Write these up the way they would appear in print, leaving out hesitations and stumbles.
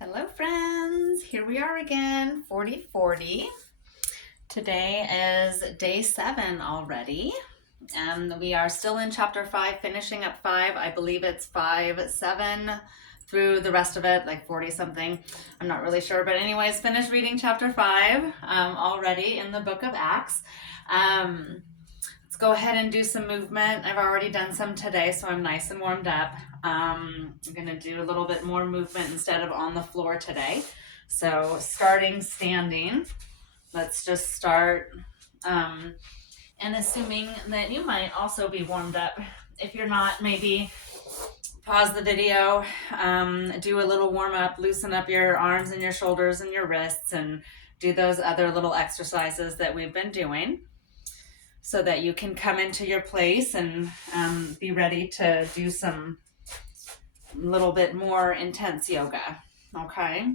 Hello friends, here we are again, 40/40. Today is day 7 already, and we are still in chapter 5, finishing up 5. I believe it's 5, 7 through the rest of it, like 40 something. I'm not really sure, but anyways, finished reading chapter 5 already in the book of Acts. Let's go ahead and do some movement. I've already done some today, so I'm nice and warmed up. I'm going to do a little bit more movement instead of on the floor today. So starting standing, let's just start and assuming that you might also be warmed up. If you're not, maybe pause the video, do a little warm up, loosen up your arms and your shoulders and your wrists, and do those other little exercises that we've been doing so that you can come into your place and be ready to do some little bit more intense yoga. Okay,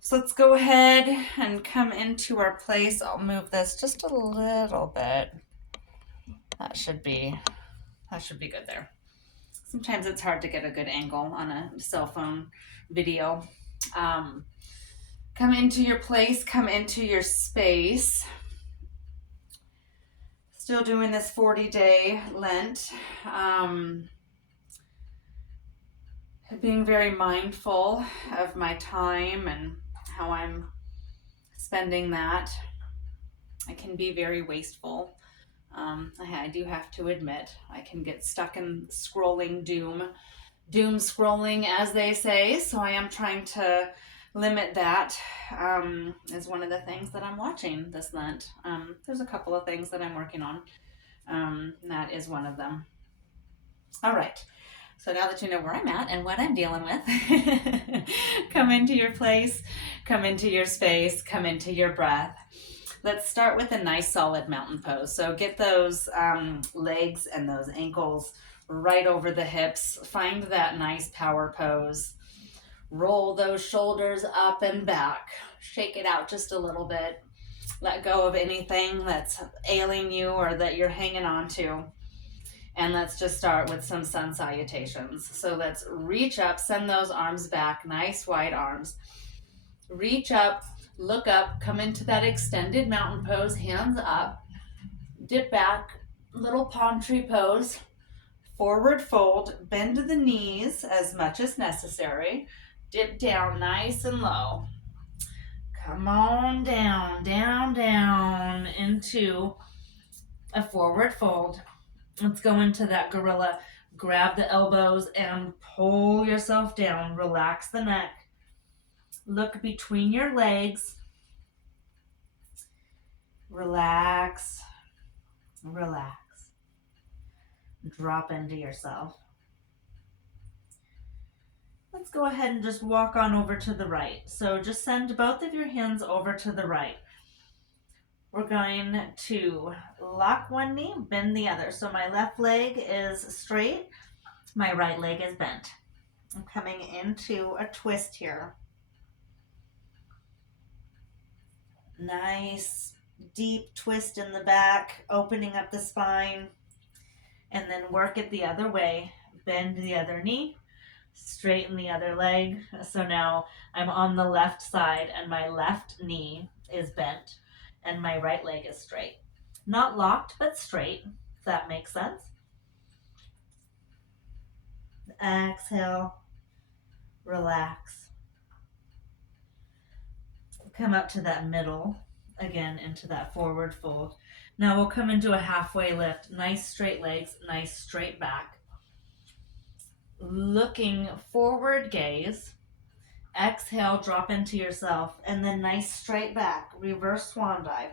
so let's go ahead and come into our place. I'll move this just a little bit. That should be good there. Sometimes it's hard to get a good angle on a cell phone video. Come into your place, come into your space. Still doing this 40-day Lent. Being very mindful of my time and how I'm spending that. I can be very wasteful. I do have to admit, I can get stuck in scrolling doom scrolling, as they say. So I am trying to limit that. Is one of the things that I'm watching this Lent. There's a couple of things that I'm working on. That is one of them. All right. So now that you know where I'm at and what I'm dealing with, come into your place, come into your space, come into your breath. Let's start with a nice solid mountain pose. So get those legs and those ankles right over the hips. Find that nice power pose. Roll those shoulders up and back. Shake it out just a little bit. Let go of anything that's ailing you or that you're hanging on to. And let's just start with some sun salutations. So let's reach up, send those arms back, nice wide arms. Reach up, look up, come into that extended mountain pose, hands up. Dip back, little palm tree pose. Forward fold, bend the knees as much as necessary. Dip down nice and low. Come on down, down, down into a forward fold. Let's go into that gorilla. Grab the elbows and pull yourself down. Relax the neck. Look between your legs. Relax. Relax. Drop into yourself. Let's go ahead and just walk on over to the right. So just send both of your hands over to the right. We're going to lock one knee, bend the other. So my left leg is straight, my right leg is bent. I'm coming into a twist here. Nice deep twist in the back, opening up the spine, and then work it the other way. Bend the other knee, straighten the other leg. So now I'm on the left side and my left knee is bent. And my right leg is straight. Not locked, but straight, if that makes sense. Exhale, relax. Come up to that middle, again into that forward fold. Now we'll come into a halfway lift. Nice straight legs, nice straight back. Looking forward gaze. Exhale, drop into yourself, and then nice straight back, reverse swan dive.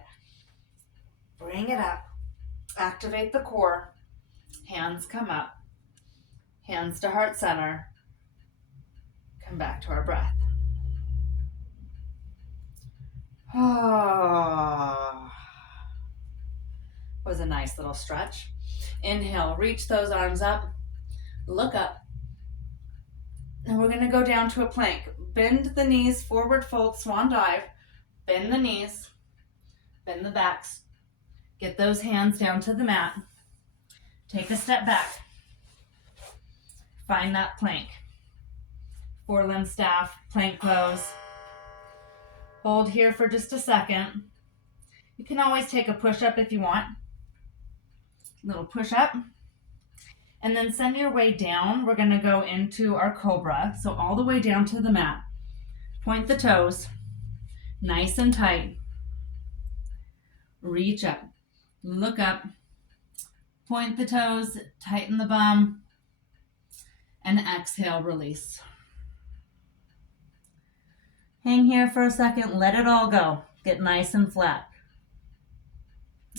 Bring it up, activate the core, hands come up, hands to heart center, come back to our breath. Oh, was a nice little stretch. Inhale, reach those arms up, look up, and we're going to go down to a plank. Bend the knees, forward fold, swan dive. Bend the knees, bend the backs. Get those hands down to the mat. Take a step back. Find that plank. forelimb staff, plank pose. Hold here for just a second. You can always take a push-up if you want. Little push-up. And then send your way down. We're going to go into our cobra. So all the way down to the mat. Point the toes. Nice and tight. Reach up. Look up. Point the toes. Tighten the bum. And exhale, release. Hang here for a second. Let it all go. Get nice and flat.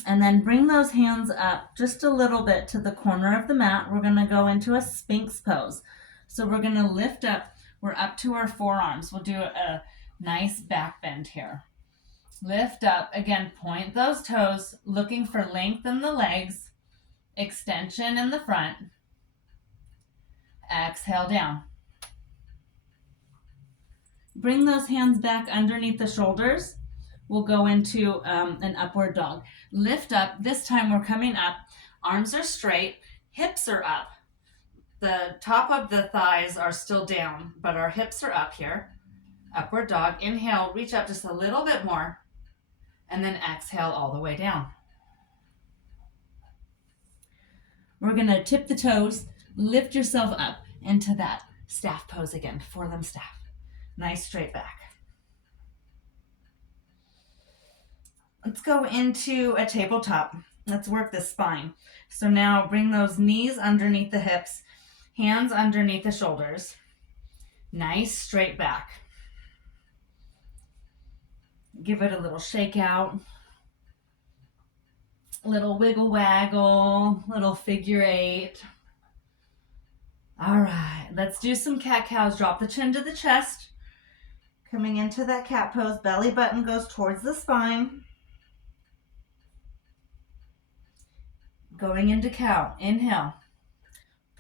And then bring those hands up just a little bit to the corner of the mat. We're going to go into a Sphinx pose. So we're going to lift up. We're up to our forearms. We'll do a nice back bend here. Lift up. Again, point those toes, looking for length in the legs, extension in the front. Exhale down. Bring those hands back underneath the shoulders. We'll go into an upward dog. Lift up. This time we're coming up. Arms are straight. Hips are up. The top of the thighs are still down, but our hips are up here. Upward dog. Inhale, reach up just a little bit more. And then exhale all the way down. We're going to tip the toes. Lift yourself up into that staff pose again. Forelimb staff. Nice straight back. Let's go into a tabletop. Let's work the spine. So now bring those knees underneath the hips, hands underneath the shoulders. Nice straight back. Give it a little shake out. Little wiggle waggle, little figure eight. All right, let's do some cat cows. Drop the chin to the chest. Coming into that cat pose, belly button goes towards the spine. Going into cow, inhale.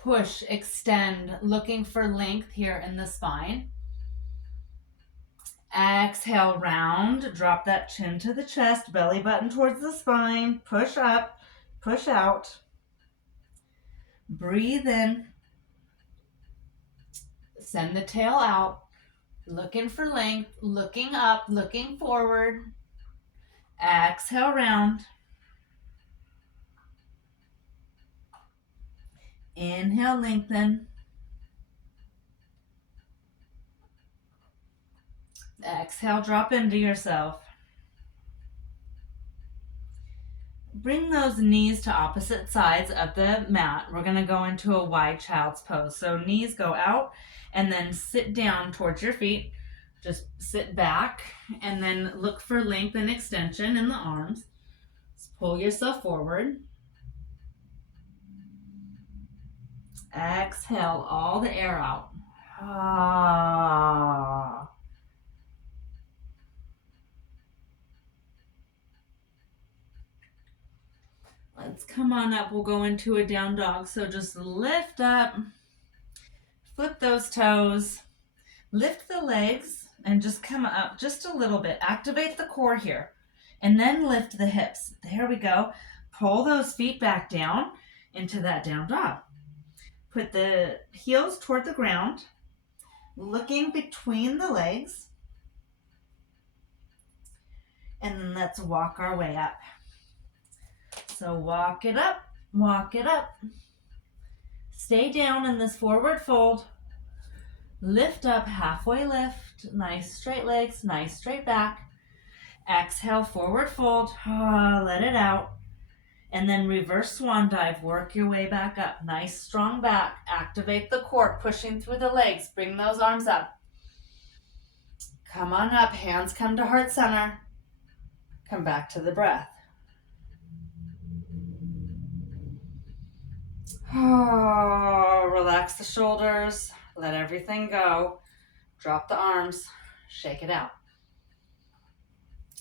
Push, extend, looking for length here in the spine. Exhale, round, drop that chin to the chest, belly button towards the spine. Push up, push out. Breathe in. Send the tail out. Looking for length, looking up, looking forward. Exhale, round. Inhale, lengthen. Exhale, drop into yourself. Bring those knees to opposite sides of the mat. We're going to go into a wide child's pose. So knees go out and then sit down towards your feet. Just sit back and then look for length and extension in the arms. Just pull yourself forward. Exhale all the air out. Ah. Let's come on up. We'll go into a down dog. So just lift up, flip those toes, lift the legs, and just come up just a little bit. Activate the core here, and then lift the hips. There we go. Pull those feet back down into that down dog. Put the heels toward the ground, looking between the legs, and then let's walk our way up. So walk it up, walk it up. Stay down in this forward fold. Lift up, halfway lift. Nice straight legs, nice straight back. Exhale, forward fold. Let it out. And then reverse swan dive. Work your way back up. Nice strong back. Activate the core, pushing through the legs. Bring those arms up. Come on up. Hands come to heart center. Come back to the breath. Relax the shoulders. Let everything go. Drop the arms. Shake it out.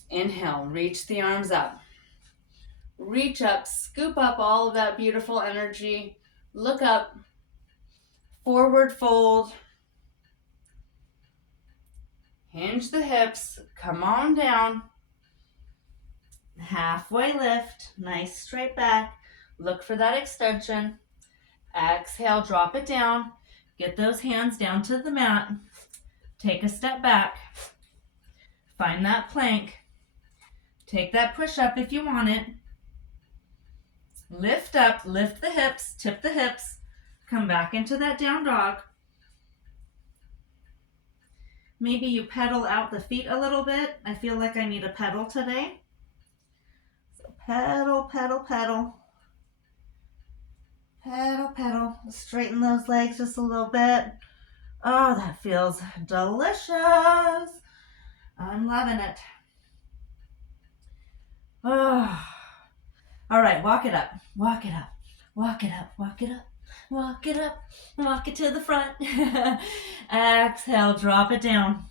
Inhale. Reach the arms up. Reach up. Scoop up all of that beautiful energy. Look up. Forward fold. Hinge the hips. Come on down. Halfway lift. Nice straight back. Look for that extension. Exhale, drop it down. Get those hands down to the mat. Take a step back. Find that plank. Take that push-up if you want it. Lift up, lift the hips, tip the hips. Come back into that down dog. Maybe you pedal out the feet a little bit. I feel like I need a pedal today. So pedal, pedal, pedal. Pedal, pedal. Straighten those legs just a little bit. Oh, that feels delicious. I'm loving it. Oh. All right, walk it up. Walk it up. Walk it up. Walk it up. Walk it up. Walk it to the front. Exhale, drop it down.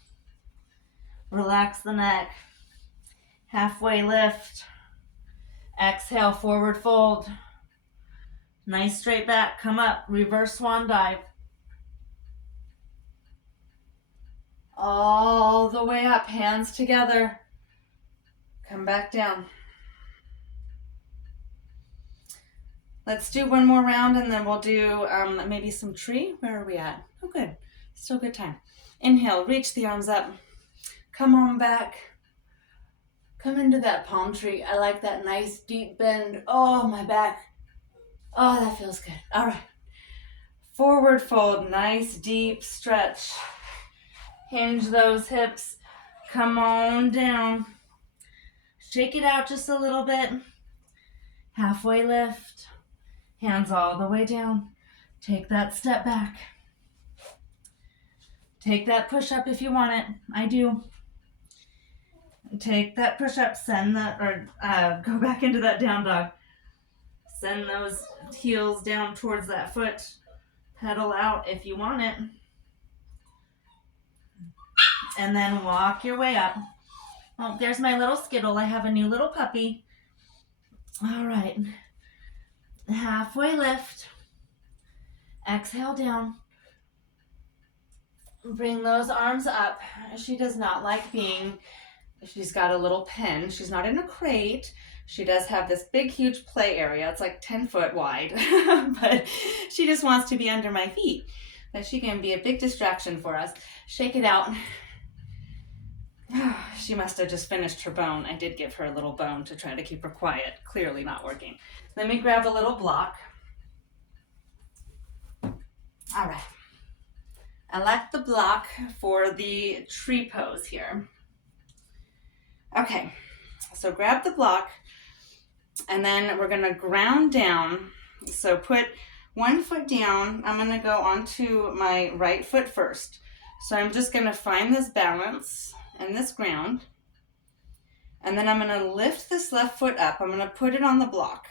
Relax the neck. Halfway lift. Exhale, forward fold. Nice straight back. Come up. Reverse swan dive. All the way up. Hands together. Come back down. Let's do one more round and then we'll do maybe some tree. Where are we at? Oh, good. Still good time. Inhale, reach the arms up. Come on back. Come into that palm tree. I like that nice deep bend. Oh, my back. Oh, that feels good. All right. Forward fold, nice deep stretch. Hinge those hips. Come on down. Shake it out just a little bit. Halfway lift. Hands all the way down. Take that step back. Take that push-up if you want it. I do. Take that push-up, send that, or go back into that down dog. Send those heels down towards that foot. Pedal out if you want it. And then walk your way up. Oh, there's my little Skittle. I have a new little puppy. All right. Halfway lift. Exhale down. Bring those arms up. She does not like being, she's got a little pen. She's not in a crate. She does have this big, huge play area. It's like 10 foot wide, but she just wants to be under my feet. But she can be a big distraction for us. Shake it out. She must have just finished her bone. I did give her a little bone to try to keep her quiet. Clearly not working. Let me grab a little block. All right. I like the block for the tree pose here. Okay, so grab the block and then we're gonna ground down. So put one foot down. I'm gonna go onto my right foot first. So I'm just gonna find this balance and this ground. And then I'm gonna lift this left foot up. I'm gonna put it on the block.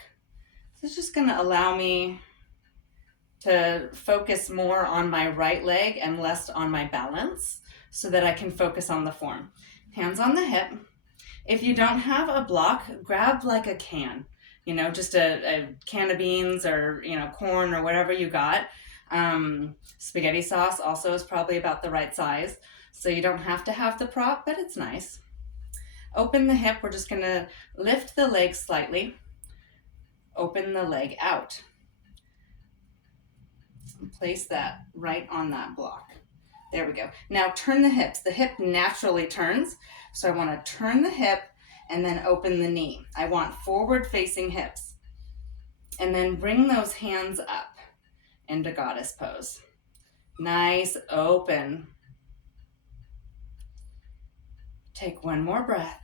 So it's just gonna allow me to focus more on my right leg and less on my balance so that I can focus on the form. Hands on the hip. If you don't have a block, grab like a can, just a can of beans or, corn or whatever you got. Spaghetti sauce also is probably about the right size. So you don't have to have the prop, but it's nice. Open the hip. We're just gonna lift the leg slightly. Open the leg out. Place that right on that block. There we go. Now turn the hips. The hip naturally turns. So I want to turn the hip and then open the knee. I want forward facing hips. And then bring those hands up into goddess pose. Nice open. Take one more breath.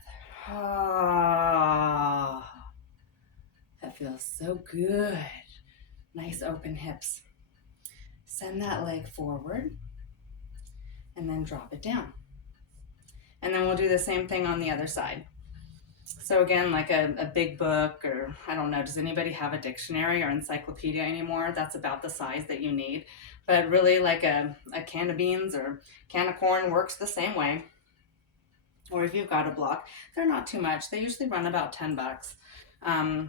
Ah, that feels so good. Nice open hips. Send that leg forward and then drop it down. And then we'll do the same thing on the other side. So again, like a big book, or I don't know, does anybody have a dictionary or encyclopedia anymore? That's about the size that you need. But really like a can of beans or can of corn works the same way. Or if you've got a block, they're not too much. They usually run about $10. I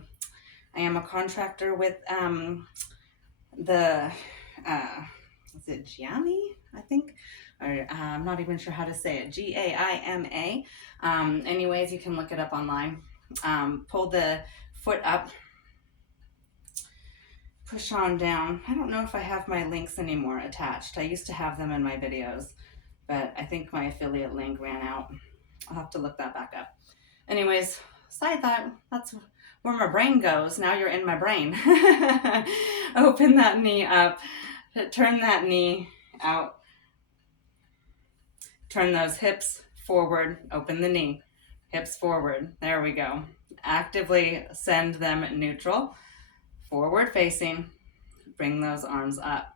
am a contractor with is it Giami, I think? Or I'm not even sure how to say it. G-A-I-M-A. Anyways, you can look it up online. Pull the foot up. Push on down. I don't know if I have my links anymore attached. I used to have them in my videos. but I think my affiliate link ran out. I'll have to look that back up. Anyways, side thought, that's where my brain goes. Now you're in my brain. Open that knee up, turn that knee out, turn those hips forward, open the knee, hips forward. There we go. Actively send them neutral, forward facing, bring those arms up.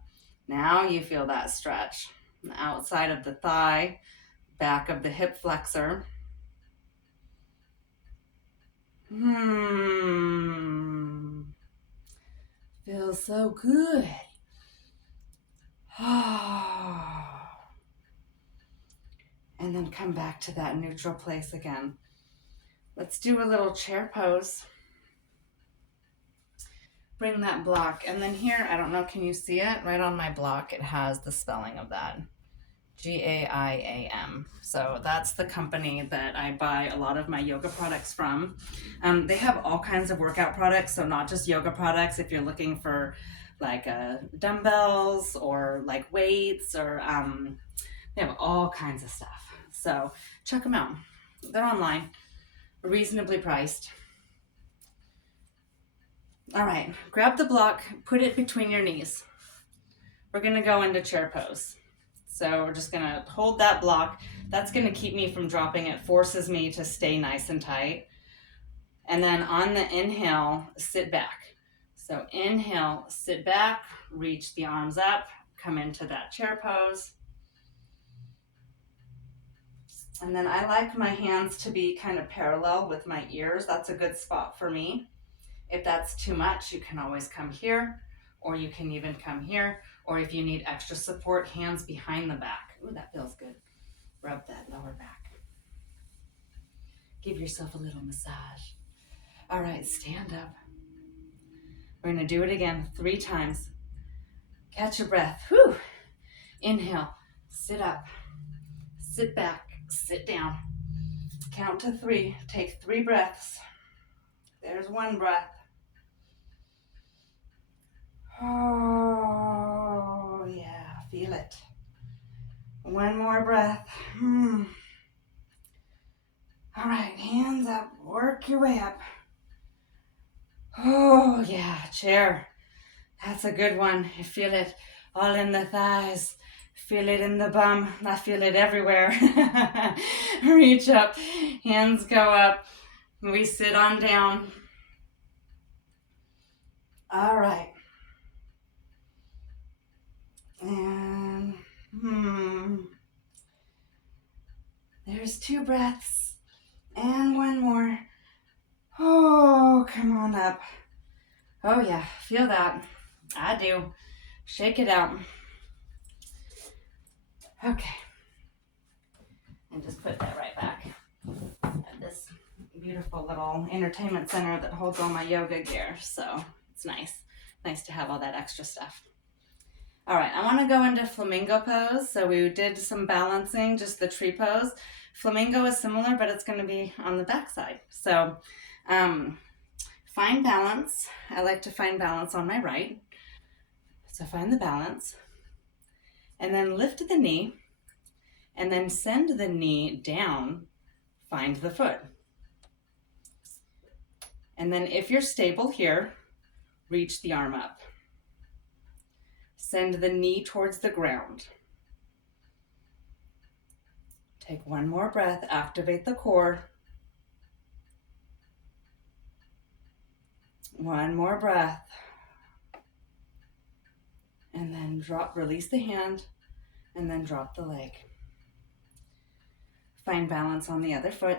Now you feel that stretch. The outside of the thigh, back of the hip flexor. Feels so good. And then come back to that neutral place again. Let's do a little chair pose. Bring that block. And then here, I don't know, can you see it? Right on my block, it has the spelling of that. GAIAM. So that's the company that I buy a lot of my yoga products from. They have all kinds of workout products, so not just yoga products. If you're looking for like dumbbells or like weights, or they have all kinds of stuff. So check them out. They're online, reasonably priced. All right, grab the block, put it between your knees. We're gonna go into chair pose. So we're just gonna hold that block. That's gonna keep me from dropping. It forces me to stay nice and tight. And then on the inhale, sit back. So inhale, sit back, reach the arms up, come into that chair pose. And then I like my hands to be kind of parallel with my ears. That's a good spot for me. If that's too much, you can always come here, or you can even come here, or if you need extra support, hands behind the back. Ooh, that feels good. Rub that lower back. Give yourself a little massage. All right, stand up. We're gonna do it again 3 times. Catch your breath. Whew. Inhale, sit up, sit back, sit down. Count to 3, take 3 breaths. There's 1 breath. Oh, yeah, feel it. 1 more breath. All right, hands up, work your way up. Oh, yeah, chair. That's a good one. You feel it all in the thighs. Feel it in the bum. I feel it everywhere. Reach up, hands go up. We sit on down. All right. And there's 2 breaths and 1 more. Oh, come on up. Oh yeah, feel that. I do. Shake it out. Okay. And just put that right back at this beautiful little entertainment center that holds all my yoga gear. So it's nice. Nice to have all that extra stuff. All right, I want to go into flamingo pose. So we did some balancing, just the tree pose. Flamingo is similar, but it's going to be on the back side. So find balance. I like to find balance on my right. So find the balance. And then lift the knee. And then send the knee down. Find the foot. And then if you're stable here, reach the arm up. Send the knee towards the ground. Take 1 more breath, activate the core. 1 more breath. And then drop, release the hand, and then drop the leg. Find balance on the other foot.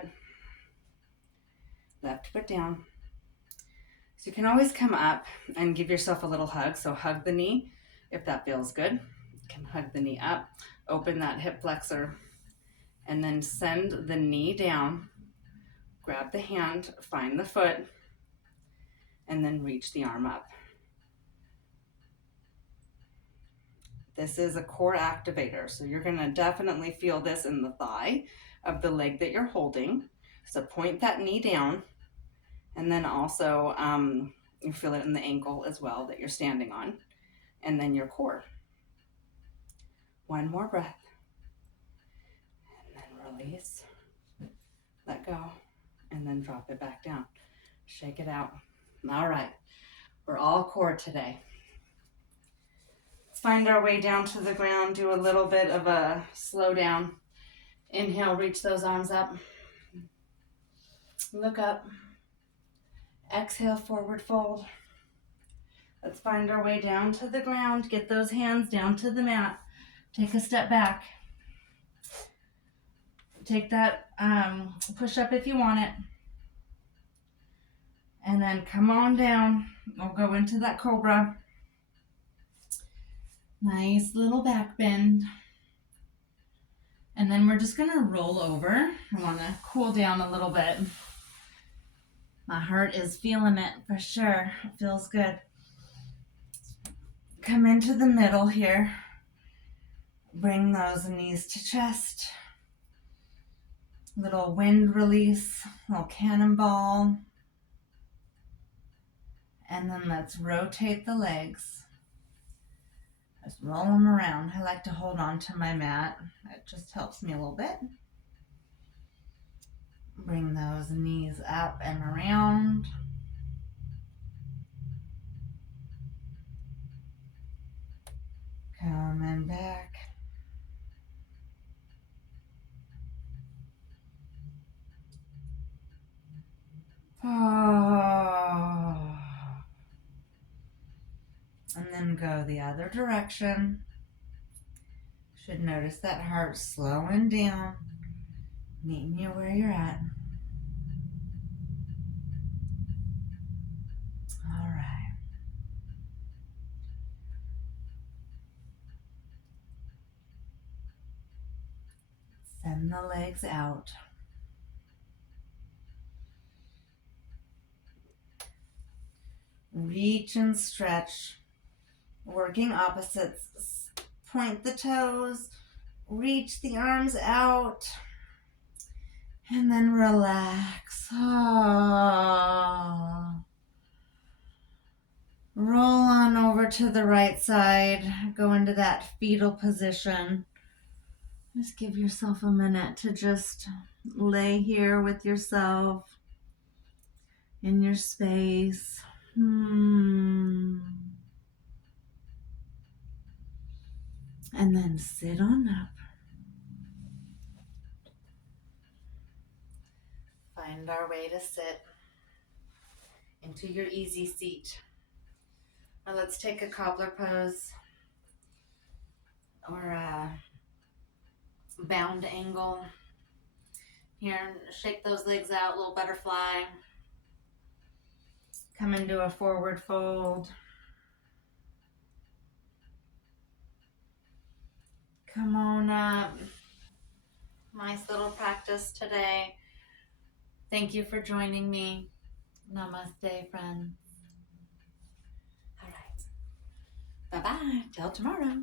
Left foot down. So you can always come up and give yourself a little hug. So hug the knee if that feels good. You can hug the knee up, open that hip flexor, and then send the knee down. Grab the hand, find the foot, and then reach the arm up. This is a core activator, so you're gonna definitely feel this in the thigh of the leg that you're holding. So point that knee down, and then also you feel it in the ankle as well that you're standing on, and then your core. 1 more breath. release, let go, and then drop it back down. Shake it out. All right, we're all core today. Let's find our way down to the ground, do a little bit of a slow down. Inhale, reach those arms up. Look up. Exhale, forward fold. Let's find our way down to the ground. Get those hands down to the mat. Take a step back. Take that push up if you want it. And then come on down. We'll go into that cobra. Nice little back bend. And then we're just going to roll over. I want to cool down a little bit. My heart is feeling it for sure. It feels good. Come into the middle here. Bring those knees to chest. Little wind release, little cannonball. And then let's rotate the legs. Just roll them around. I like to hold on to my mat. It just helps me a little bit. Bring those knees up and around. Coming back. Oh. And then go the other direction. Should notice that heart slowing down, meeting you where you're at. All right. Send the legs out. Reach and stretch. Working opposites. Point the toes. Reach the arms out. And then relax. Oh. Roll on over to the right side. Go into that fetal position. Just give yourself a minute to just lay here with yourself in your space. And then sit on up. Find our way to sit into your easy seat. Now let's take a cobbler pose or a bound angle. Here, shake those legs out, little butterfly. Come into a forward fold. Come on up. Nice little practice today. Thank you for joining me. Namaste, friends. All right. Bye-bye. Till tomorrow.